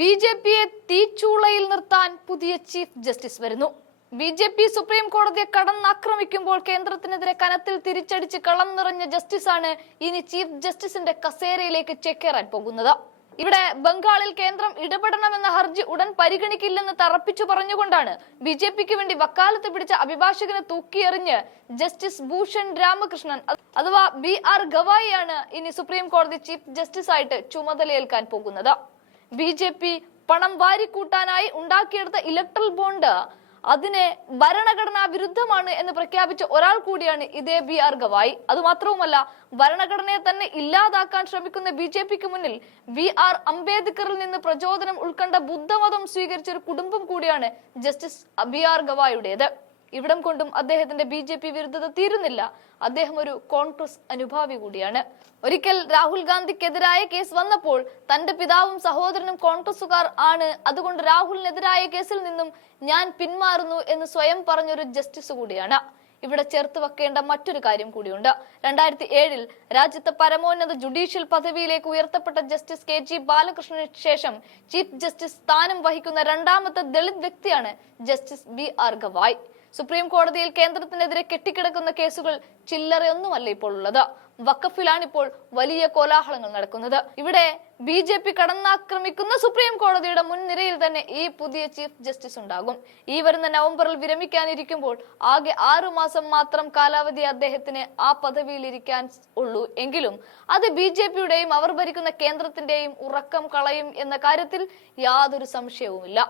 B J പിയെ തീച്ചൂളയിൽ നിർത്താൻ പുതിയ ചീഫ് ജസ്റ്റിസ് വരുന്നു. ബി ജെ പി സുപ്രീം കോടതിയെ കടന്നാക്രമിക്കുമ്പോൾ കേന്ദ്രത്തിനെതിരെ കനത്തിൽ തിരിച്ചടിച്ച് കളം നിറഞ്ഞ ജസ്റ്റിസാണ് ഇനി ചീഫ് ജസ്റ്റിസിന്റെ കസേരയിലേക്ക് ചെക്കേറാൻ പോകുന്നത്. ഇവിടെ ബംഗാളിൽ കേന്ദ്രം ഇടപെടണമെന്ന ഹർജി ഉടൻ പരിഗണിക്കില്ലെന്ന് തറപ്പിച്ചു പറഞ്ഞുകൊണ്ടാണ് ബി ജെ പിക്ക് വേണ്ടി വക്കാലത്ത് പിടിച്ച അഭിഭാഷകനെ തൂക്കിയെറിഞ്ഞ് ജസ്റ്റിസ് ഭൂഷൺ രാമകൃഷ്ണൻ അഥവാ ബി ആർ ഗവായിയാണ് ഇനി സുപ്രീം കോടതി ചീഫ് ജസ്റ്റിസായിട്ട് ചുമതലയേൽക്കാൻ പോകുന്നത്. ബി ജെ പി പണം വാരിക്കൂട്ടാനായി ഉണ്ടാക്കിയെടുത്ത ഇലക്ട്രൽ ബോണ്ട് അതിനെ ഭരണഘടനാ വിരുദ്ധമാണ് എന്ന് പ്രഖ്യാപിച്ച ഒരാൾ കൂടിയാണ് ഇതേ ബി ആർ ഗവായി. അതുമാത്രവുമല്ല ഭരണഘടനയെ തന്നെ ഇല്ലാതാക്കാൻ ശ്രമിക്കുന്ന ബി ജെ പിക്ക് മുന്നിൽ വി ആർ അംബേദ്കറിൽ നിന്ന് പ്രചോദനം ഉൾക്കൊണ്ട ബുദ്ധമതം സ്വീകരിച്ച ഒരു കുടുംബം കൂടിയാണ് ജസ്റ്റിസ് ബി ആർ ഗവായുടേത് ഇവിടം കൊണ്ടും അദ്ദേഹത്തിന്റെ ബി ജെ പി വിരുദ്ധത തീരുന്നില്ല. അദ്ദേഹം ഒരു കോൺഗ്രസ് അനുഭാവി കൂടിയാണ്. ഒരിക്കൽ രാഹുൽ ഗാന്ധിക്കെതിരായ കേസ് വന്നപ്പോൾ തന്റെ പിതാവും സഹോദരനും കോൺഗ്രസുകാർ ആണ്. അതുകൊണ്ട് രാഹുലിനെതിരായ കേസിൽ നിന്നും ഞാൻ പിന്മാറുന്നു എന്ന് സ്വയം പറഞ്ഞൊരു ജസ്റ്റിസ് കൂടിയാണ്. ഇവിടെ ചേർത്ത് വെക്കേണ്ട മറ്റൊരു കാര്യം കൂടിയുണ്ട്. രണ്ടായിരത്തി ഏഴിൽ രാജ്യത്തെ പരമോന്നത ജുഡീഷ്യൽ പദവിയിലേക്ക് ഉയർത്തപ്പെട്ട ജസ്റ്റിസ് കെ ജി ബാലകൃഷ്ണന് ശേഷം ചീഫ് ജസ്റ്റിസ് സ്ഥാനം വഹിക്കുന്ന രണ്ടാമത്തെ ദളിത് വ്യക്തിയാണ് justice B R Gavai. Supreme കോടതിയിൽ കേന്ദ്രത്തിനെതിരെ കെട്ടിക്കിടക്കുന്ന കേസുകൾ ചില്ലറയൊന്നുമല്ല ഇപ്പോൾ ഉള്ളത്. വക്കഫിലാണ് ഇപ്പോൾ വലിയ കോലാഹലങ്ങൾ നടക്കുന്നത്. ഇവിടെ ബി ജെ പി കടന്നാക്രമിക്കുന്ന സുപ്രീം കോടതിയുടെ മുൻനിരയിൽ തന്നെ ഈ പുതിയ ചീഫ് ജസ്റ്റിസ് ഉണ്ടാകും. ഈ വരുന്ന നവംബറിൽ വിരമിക്കാനിരിക്കുമ്പോൾ ആകെ ആറു മാസം മാത്രം കാലാവധി അദ്ദേഹത്തിന് ആ പദവിയിൽ ഇരിക്കാൻ ഉള്ളൂ. എങ്കിലും അത് ബി ജെ പിയുടെയും അവർ ഭരിക്കുന്ന കേന്ദ്രത്തിന്റെയും ഉറക്കം കളയും എന്ന കാര്യത്തിൽ യാതൊരു സംശയവുമില്ല.